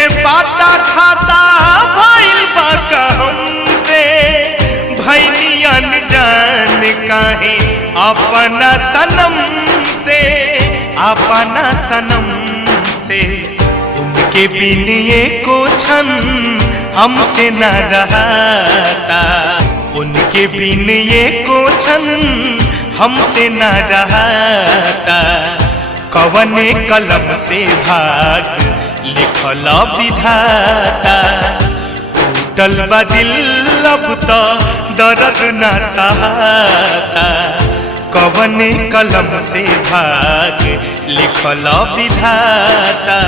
नइखे पाता खाता भइल बा हमसे भइनी अनजान काहे अपना सनम से उनके बिन एको क्षण हमसे न रहता उनके बिन एको क्षण हमसे न रहता कवने कलम से भाग लिखल विधाता टूटल बा दिल अब तो दर्द न सहाता कवने कलम से भाग लिखल विधाता।